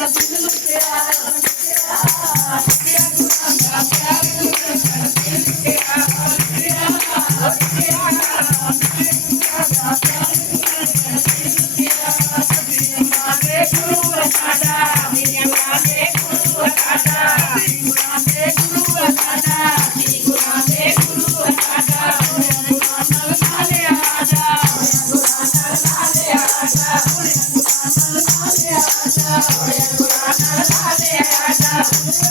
Let's Gracias, Yeah.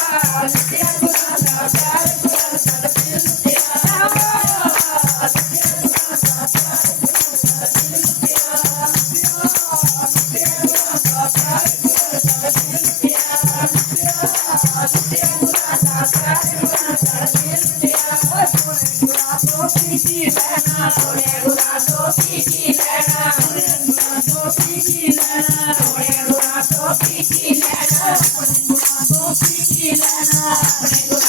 Thank you.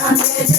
I'm